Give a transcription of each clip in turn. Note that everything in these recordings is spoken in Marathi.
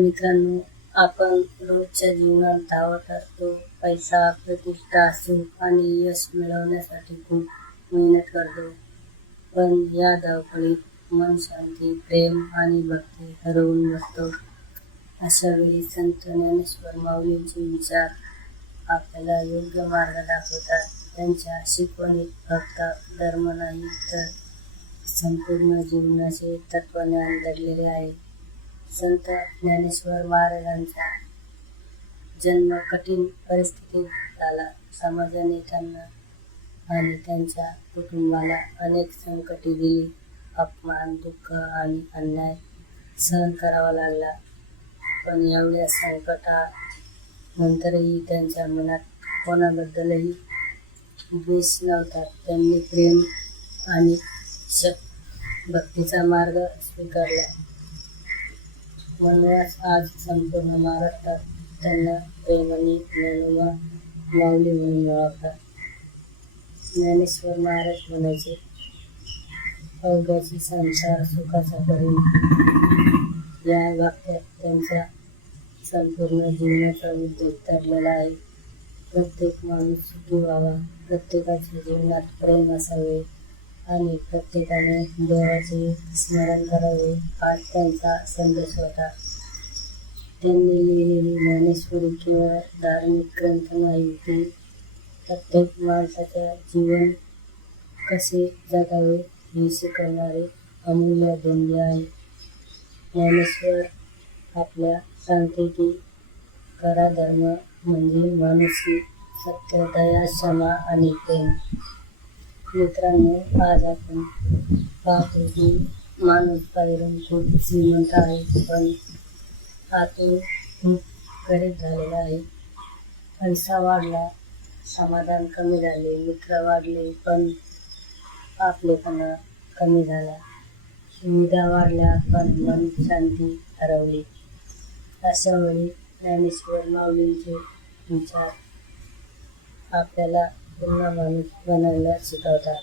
मित्रांनो, आपण रोजच्या जीवनात धावत असतो. पैसा, प्रतिष्ठा, सुख आणि यश मिळवण्यासाठी खूप मेहनत करतो. पण या धावपळीत मन शांती, प्रेम आणि भक्ती हरवून बसतो. अशा वेळी संत ज्ञानेश्वर माऊलींचे विचार आपल्याला योग्य मार्ग दाखवतात. त्यांच्या शिकवणीत फक्त धर्म नाही, तर संपूर्ण जीवनाचे तत्वज्ञान दडलेले आहे. संत ज्ञानेश्वर महाराजांचा जन्म कठीण परिस्थितीत झाला. समाजाने त्यांना आणि त्यांच्या कुटुंबाला अनेक संकटे दिली. अपमान, दुःख आणि अन्याय सहन करावा लागला. पण एवढ्या संकटानंतरही त्यांच्या मनात कोणाबद्दलही द्वेष नव्हता. त्यांनी प्रेम आणि भक्तीचा मार्ग स्वीकारला. म्हणूनच आज संपूर्ण महाराष्ट्रात त्यांना प्रेमाने ज्ञानोबा माऊली म्हणून ओळखतात. ज्ञानेश्वर महाराज म्हणायचे, अवघ्याची संसार सुखाचा करीन. या वाक्यात त्यांच्या संपूर्ण जीवनाचा उद्देश दडलेला आहे. प्रत्येक माणूस सुखी व्हावा, प्रत्येकाच्या जीवनात प्रेम असावे आणि प्रत्येकाने देवाचे स्मरण करावे, हाच त्यांचा संदेश होता. त्यांनी लिहिलेली ज्ञानेश्वरी केवळ धार्मिक ग्रंथ नाही, ती प्रत्येक माणसाच्या जीवन कसे जगावे हे शिकवणारे अमूल्य देणगी आहे. ज्ञानेश्वर आपल्या सांगते की खरा धर्म म्हणजे माणुसकी, सत्य, दया, क्षमा आणि प्रेम. मित्रांनो, आज आपण पाहतो की माणूस बाहेरून खूप श्रीमंत आहे, पण आतून खूप गरीब झालेला आहे. पैसा वाढला, समाधान कमी झाले, मित्र वाढले, पण आपलेपणा कमी झाला. सुविधा वाढल्या, पण मन शांती हरवली. अशा वेळी ज्ञानेश्वर माऊलींचे विचार आपल्याला पुन्हा माणूस बनायला शिकवतात.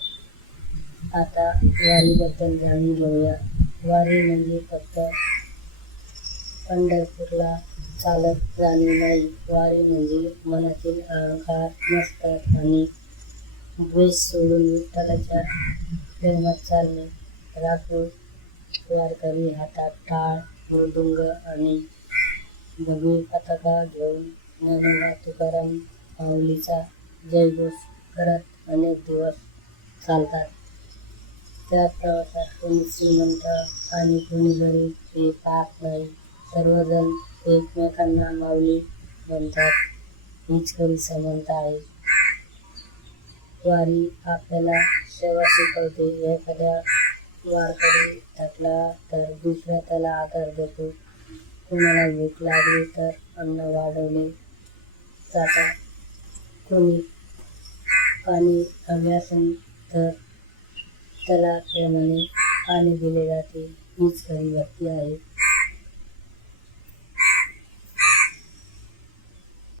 आता वारीबद्दल जाणून घेऊया. वारी म्हणजे फक्त पंढरपूरला चालत जाणे नाही. वारी म्हणजे मनातील अहंकार, मस्तक आणि द्वेष सोडून विठ्ठलाच्या प्रेमात चालणे. लाखो वारकरी हातात टाळ, मृदुंग आणि भगवी पताका घेऊन ज्ञानोबा तुकाराम माऊलीचा जयघोष करत अनेक दिवस चालतात. त्या प्रवासात कोणी श्रीमंत आणि कोणी गरीब हे पाहत नाही. सर्वजण एकमेकांना माऊली म्हणतात. हीच खरी समानता आहे. वारी आपल्याला सेवा शिकवते. एखाद्या वारकरी थकला तर दुसरा त्याला आधार देतो. कोणाला भूक लागली तर अन्न वाढवले जातात. कोणी पाणी हवे असेल तर त्याला प्रेमाने पाणी दिले जाते. हीच खरी भक्ती आहे.